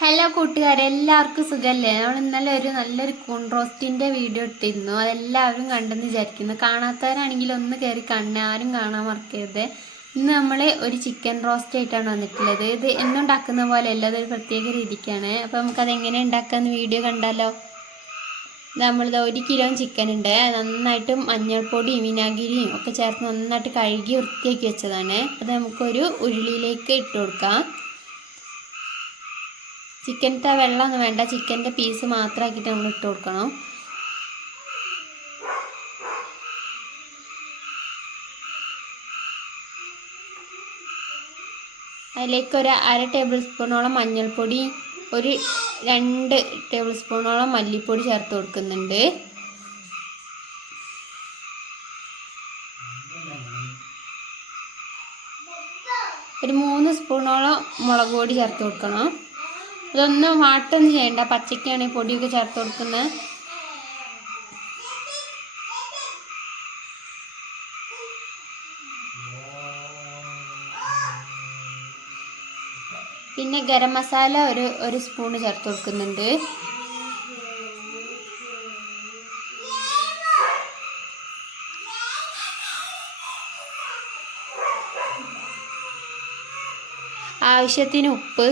Hello കൂട്ടുകാരെ, എല്ലാവർക്കും സുഖമല്ലേ? നമ്മൾ ഇന്നലെ നല്ലൊരു കൂൺ റോസ്റ്റിന്റെ വീഡിയോ ഇട്ടിരുന്നു. അതെല്ലാവരും കണ്ടെന്ന് വിചാരിക്കുന്നു. കാണാത്തവരാണെങ്കിൽ ഒന്ന് കയറി കാണണേ, ആരും കാണാൻ മറക്കരുത്. ഇന്ന് നമ്മൾ ഒരു ചിക്കൻ റോസ്റ്റ് ആയിട്ടാണ് വന്നിട്ടുള്ളത്. ഇത് എന്നും ഉണ്ടാക്കുന്ന പോലെയല്ല, അതൊരു പ്രത്യേക രീതിക്കാണ്. അപ്പോൾ നമുക്കത് എങ്ങനെ ഉണ്ടാക്കാമെന്ന് വീഡിയോ കണ്ടാലോ? നമ്മളിത് 1 കിലോ ചിക്കൻ ഉണ്ട്. നന്നായിട്ട് മഞ്ഞൾപ്പൊടിയും വിനാഗിരിയും ഒക്കെ ചേർത്ത് നന്നായിട്ട് കഴുകി വൃത്തിയാക്കി വെച്ചതാണ്. അത് നമുക്കൊരു ഉരുളിയിലേക്ക് ഇട്ട് കൊടുക്കാം. ചിക്കൻ്റെ വെള്ളമൊന്നും വേണ്ട, ചിക്കൻ്റെ പീസ് മാത്രമാക്കിയിട്ട് നമ്മൾ ഇട്ട് കൊടുക്കണം. അതിലേക്ക് ഒരു 1/2 ടേബിൾ സ്പൂണോളം മഞ്ഞൾപ്പൊടി, ഒരു 2 ടേബിൾ സ്പൂണോളം മല്ലിപ്പൊടി ചേർത്ത് കൊടുക്കുന്നുണ്ട്. ഒരു 3 സ്പൂണോളം മുളക് പൊടി ചേർത്ത് കൊടുക്കണം. ഇതൊന്നും വാട്ടൊന്നും ചെയ്യണ്ട, പച്ചക്കാണ് പൊടിയൊക്കെ ചേർത്ത് കൊടുക്കുന്നത്. പിന്നെ ഗരം മസാല ഒരു സ്പൂണ് ചേർത്ത് കൊടുക്കുന്നുണ്ട്. ആവശ്യത്തിന് ഉപ്പ്,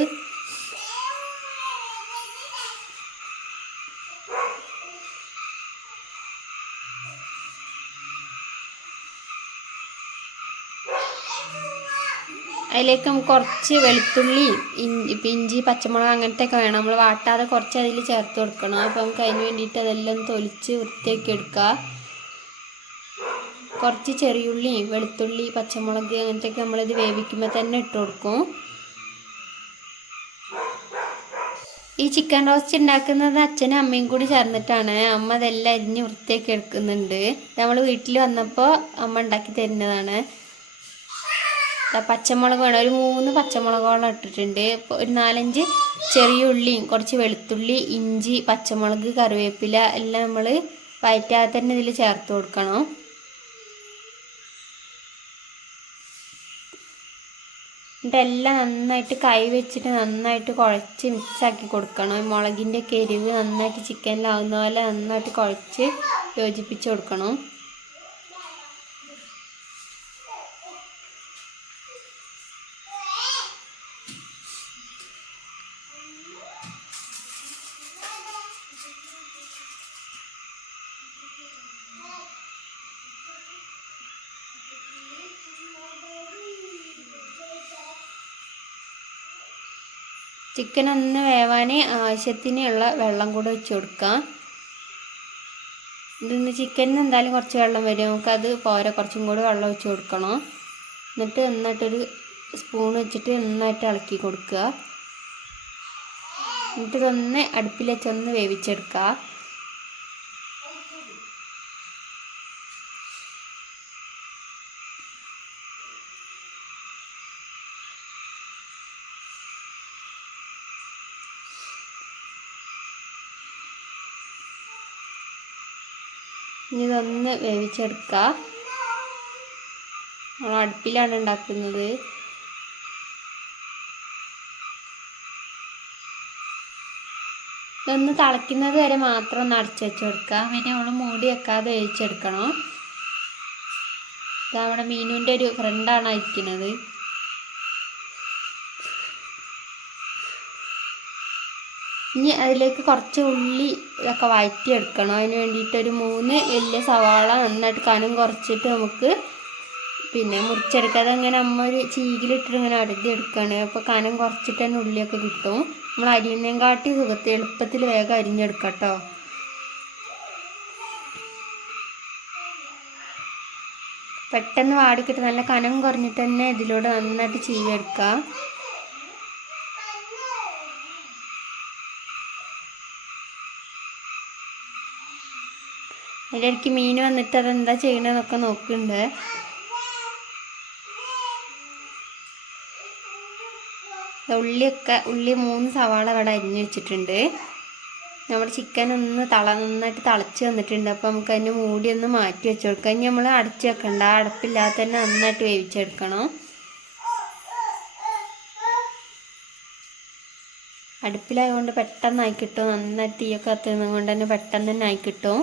അതിലേക്ക് നമുക്ക് കുറച്ച് വെളുത്തുള്ളി, ഇഞ്ചി, പച്ചമുളക് അങ്ങനത്തെയൊക്കെ വേണം. നമ്മൾ വാട്ടാതെ കുറച്ച് അതിൽ ചേർത്ത് കൊടുക്കണം. അപ്പോൾ നമുക്ക് അതിന് വേണ്ടിയിട്ട് അതെല്ലാം തൊലിച്ച് വൃത്തിയാക്കി എടുക്കുക. കുറച്ച് ചെറിയുള്ളി, വെളുത്തുള്ളി, പച്ചമുളക് അങ്ങനത്തെയൊക്കെ നമ്മളിത് വേവിക്കുമ്പോൾ തന്നെ ഇട്ട് കൊടുക്കും. ഈ ചിക്കൻ റോസ്റ്റ് ഉണ്ടാക്കുന്നത് അച്ഛനും അമ്മയും കൂടി ചേർന്നിട്ടാണ്. അമ്മ അതെല്ലാം അരിഞ്ഞ് വൃത്തിയാക്കി എടുക്കുന്നുണ്ട്. നമ്മൾ വീട്ടിൽ വന്നപ്പോൾ അമ്മ ഉണ്ടാക്കി തരുന്നതാണ്. പച്ചമുളക് വേണം, ഒരു 3 പച്ചമുളകോളം ഇട്ടിട്ടുണ്ട്. ഒരു 4-5 ചെറിയ ഉള്ളിയും കുറച്ച് വെളുത്തുള്ളി, ഇഞ്ചി, പച്ചമുളക്, കറിവേപ്പില എല്ലാം നമ്മൾ വഴറ്റാതെ തന്നെ ഇതിൽ ചേർത്ത് കൊടുക്കണം. ഇതെല്ലാം നന്നായിട്ട് കൈ വെച്ചിട്ട് നന്നായിട്ട് കുഴച്ച് മിക്സാക്കി കൊടുക്കണം. മുളകിൻ്റെ ഒക്കെ എരിവ് നന്നായിട്ട് ചിക്കനിലാവുന്ന പോലെ നന്നായിട്ട് കുഴച്ച് യോജിപ്പിച്ച് കൊടുക്കണം. ചിക്കൻ ഒന്ന് വേവാൻ ആവശ്യത്തിനുള്ള വെള്ളം കൂടെ വെച്ച് കൊടുക്കാം. ഇതിന്ന് ചിക്കനിന് എന്തായാലും കുറച്ച് വെള്ളം വരും, നമുക്കത് പോരാ, കുറച്ചും കൂടി വെള്ളം ഒഴിച്ച് കൊടുക്കണം. എന്നിട്ട് നന്നായിട്ടൊരു സ്പൂൺ വെച്ചിട്ട് നന്നായിട്ട് ഇളക്കി കൊടുക്കുക. എന്നിട്ട് ഇതൊന്ന് അടുപ്പിൽ വെച്ചൊന്ന് വേവിച്ചെടുക്കുക. ഇനി ഇതൊന്ന് വേവിച്ചെടുക്കുക. നമ്മൾ അടുപ്പിലാണ് ഉണ്ടാക്കുന്നത്. ഇതൊന്ന് തിളയ്ക്കുന്നത് വരെ മാത്രം ഒന്ന് അടച്ചു വെച്ച് കൊടുക്കുക. പിന്നെ നമ്മൾ മൂടി വെക്കാതെ വേവിച്ചെടുക്കണം. ഇത് നമ്മുടെ മീനുവിൻ്റെ ഒരു ഫ്രണ്ടാണ് അയക്കുന്നത്. ഇനി അതിലേക്ക് കുറച്ച് ഉള്ളി ഇതൊക്കെ വഴറ്റിയെടുക്കണം. അതിന് വേണ്ടിയിട്ട് ഒരു 3 വലിയ സവാള നന്നായിട്ട് കനം കുറച്ചിട്ട് നമുക്ക് മുറിച്ചെടുക്കാതെ അങ്ങനെ അമ്മ ഒരു ചീകിലിട്ടിട്ട് ഇങ്ങനെ അടർത്തിയെടുക്കുകയാണ്. അപ്പോൾ കനം കുറച്ചിട്ട് തന്നെ ഉള്ളിയൊക്കെ കിട്ടും. നമ്മൾ അരിയുന്നേം കാട്ടി സുഖത്തിൽ എളുപ്പത്തിൽ വേഗം അരിഞ്ഞെടുക്കാം കേട്ടോ. പെട്ടെന്ന് വാടിക്കിട്ട് നല്ല കനം കുറഞ്ഞിട്ട് തന്നെ ഇതിലൂടെ നന്നായിട്ട് ചീവിയെടുക്കാം. അതിലിടയ്ക്ക് മീൻ വന്നിട്ട് അതെന്താ ചെയ്യണമെന്നൊക്കെ നോക്കുന്നുണ്ട്. ഉള്ളി 3 സവാള ഇവിടെ അരിഞ്ഞ് വെച്ചിട്ടുണ്ട്. നമ്മുടെ ചിക്കൻ നന്നായിട്ട് തിളച്ച് വന്നിട്ടുണ്ട്. അപ്പോൾ നമുക്ക് അതിൻ്റെ മൂടി ഒന്ന് മാറ്റി വെച്ച് കൊടുക്കാം. ഇനി നമ്മൾ അടച്ച് വെക്കണ്ട, അടപ്പില്ലാതെ തന്നെ നന്നായിട്ട് വേവിച്ചെടുക്കണം. അടുപ്പിലായതുകൊണ്ട് പെട്ടെന്ന് ആയി കിട്ടും. നന്നായിട്ട് തീയൊക്കെ കത്തുന്നത് കൊണ്ട് തന്നെ പെട്ടെന്ന് തന്നെ ആയി കിട്ടും.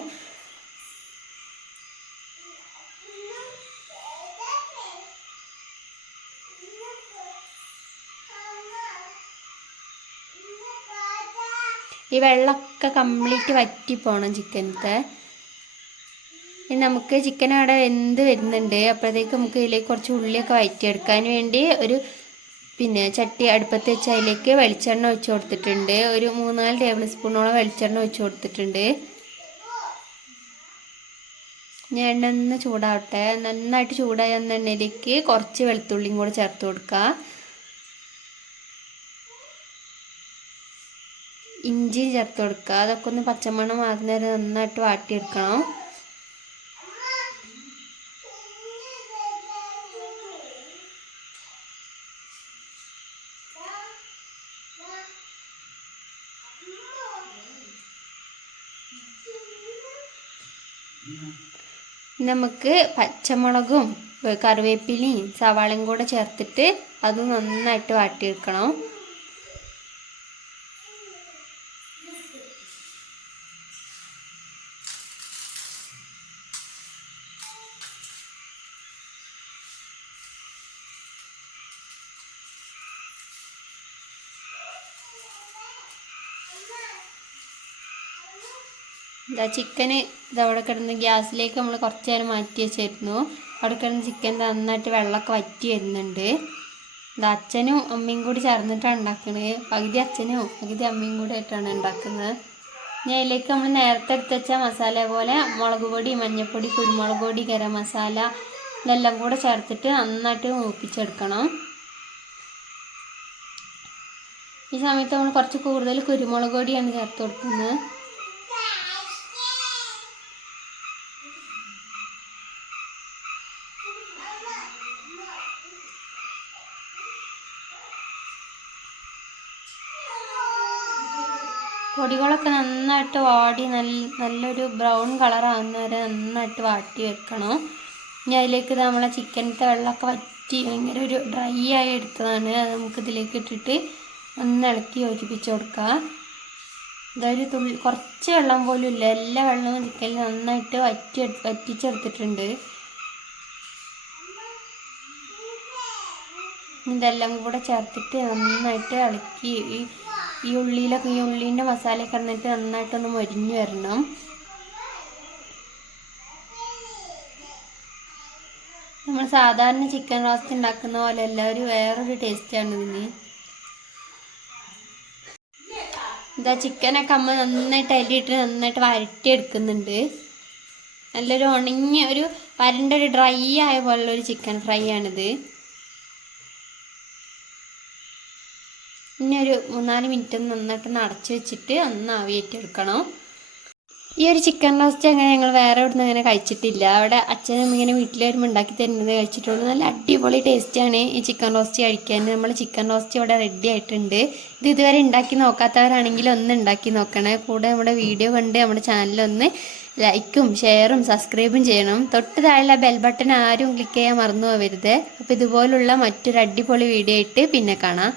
ഈ വെള്ളമൊക്കെ കംപ്ലീറ്റ് വറ്റി പോകണം ചിക്കനത്തെ. ഇനി നമുക്ക് ചിക്കൻ അവിടെ വെന്ത് വരുന്നുണ്ട്. അപ്പോഴത്തേക്ക് നമുക്ക് ഇതിലേക്ക് കുറച്ച് ഉള്ളിയൊക്കെ വഴറ്റിയെടുക്കാൻ വേണ്ടി ഒരു ചട്ടി അടുപ്പത്ത് വെച്ച് അതിലേക്ക് വെളിച്ചെണ്ണ ഒഴിച്ച് കൊടുത്തിട്ടുണ്ട്. ഒരു 3-4 ടേബിൾ സ്പൂണോളം വെളിച്ചെണ്ണ ഒഴിച്ച് കൊടുത്തിട്ടുണ്ട്. ഞാൻ എണ്ണ ഒന്ന് ചൂടാവട്ടെ. നന്നായിട്ട് ചൂടായ എണ്ണയിലേക്ക് കുറച്ച് വെളുത്തുള്ളിയും കൂടെ ചേർത്ത് കൊടുക്കുക. ഇഞ്ചി ചേർത്ത് കൊടുക്കുക. അതൊക്കെ ഒന്ന് പച്ചമണം മാറുന്ന വരെ നന്നായിട്ട് വാട്ടിയെടുക്കണം. നമുക്ക് പച്ചമുളകും കറിവേപ്പിലയും സവാളയും കൂടെ ചേർത്തിട്ട് അത് നന്നായിട്ട് വാട്ടിയെടുക്കണം. ചിക്കന് ഇതവിടെ കിടന്ന് ഗ്യാസിലേക്ക് നമ്മൾ കുറച്ച് നേരം മാറ്റി വെച്ചിരുന്നു. അവിടെ കിടന്ന് ചിക്കൻ നന്നായിട്ട് വെള്ളമൊക്കെ വറ്റി വരുന്നുണ്ട്. അച്ഛനും അമ്മയും കൂടി ചേർന്നിട്ടാണ് ഉണ്ടാക്കുന്നത്. പകുതി അച്ഛനും പകുതി അമ്മയും കൂടി ആയിട്ടാണ് ഉണ്ടാക്കുന്നത്. ഇനി അതിലേക്ക് നമ്മൾ നേരത്തെ എടുത്ത് വെച്ച മസാല പോലെ മുളക് പൊടി, മഞ്ഞൾപ്പൊടി, കുരുമുളക് പൊടി, ഗരം മസാല ഇതെല്ലാം കൂടെ ചേർത്തിട്ട് നന്നായിട്ട് മൂപ്പിച്ചെടുക്കണം. ഈ സമയത്ത് നമ്മൾ കുറച്ച് കൂടുതൽ കുരുമുളക് പൊടിയാണ് ചേർത്ത് കൊടുക്കുന്നത്. പൊടികളൊക്കെ നന്നായിട്ട് വാടി നല്ലൊരു ബ്രൗൺ കളറാകുന്ന വരെ നന്നായിട്ട് വാട്ടി വെക്കണം. ഇനി അതിലേക്ക് നമ്മളെ ചിക്കനത്തെ വെള്ളമൊക്കെ വറ്റി ഭയങ്കര ഒരു ഡ്രൈ ആയി എടുത്തതാണ്. അത് നമുക്കിതിലേക്ക് ഇട്ടിട്ട് ഒന്ന് ഇളക്കി യോജിപ്പിച്ച് കൊടുക്കുക. ഇതൊരു കുറച്ച് വെള്ളം പോലും ഇല്ല. എല്ലാ വെള്ളവും ചിക്കനിൽ നന്നായിട്ട് വറ്റിച്ചെടുത്തിട്ടുണ്ട്. ഇതെല്ലാം കൂടെ ചേർത്തിട്ട് നന്നായിട്ട് ഇളക്കി ഈ ഉള്ളീൻ്റെ മസാലയൊക്കെ ഇറങ്ങിയിട്ട് നന്നായിട്ടൊന്ന് മൊരിഞ്ഞ് വരണം. നമ്മൾ സാധാരണ ചിക്കൻ റോസ്റ്റ് ഉണ്ടാക്കുന്ന പോലെ അല്ല, വേറൊരു ടേസ്റ്റാണ് ഇതിന്. ചിക്കനൊക്കെ അമ്മ നന്നായിട്ട് അരിയിട്ട് നന്നായിട്ട് വരട്ടിയെടുക്കുന്നുണ്ട്. നല്ലൊരു ഉണങ്ങിയ ഒരു വരണ്ട ഒരു ഡ്രൈ ആയ പോലുള്ളൊരു ചിക്കൻ ഫ്രൈ ആണിത്. ഇനി ഒരു 3-4 മിനിറ്റ് നന്നായിട്ട് അടച്ച് വെച്ചിട്ട് ഒന്ന് ആവിയേറ്റെടുക്കണം. ഈ ഒരു ചിക്കൻ റോസ്റ്റ് അങ്ങനെ ഞങ്ങൾ വേറെ എവിടുന്ന് അങ്ങനെ കഴിച്ചിട്ടില്ല. അവിടെ അച്ഛനും ഇങ്ങനെ വീട്ടിൽ വരുമ്പോൾ ഉണ്ടാക്കി തരുന്നത് കഴിച്ചിട്ടുള്ളൂ. നല്ല അടിപൊളി ടേസ്റ്റാണ് ഈ ചിക്കൻ റോസ്റ്റ് കഴിക്കാൻ. നമ്മൾ ചിക്കൻ റോസ്റ്റ് ഇവിടെ റെഡി ആയിട്ടുണ്ട്. ഇത് ഇതുവരെ ഉണ്ടാക്കി നോക്കാത്തവരാണെങ്കിൽ ഒന്ന് ഉണ്ടാക്കി നോക്കണേ. കൂടെ നമ്മുടെ വീഡിയോ കണ്ട് നമ്മുടെ ചാനലൊന്ന് ലൈക്കും ഷെയറും സബ്സ്ക്രൈബും ചെയ്യണം. തൊട്ട് താഴെ ബെൽ ബട്ടൺ ആരും ക്ലിക്ക് ചെയ്യാൻ മറന്നു പോകരുത്. അപ്പോൾ ഇതുപോലുള്ള മറ്റൊരു അടിപൊളി വീഡിയോ ആയിട്ട് പിന്നെ കാണാം.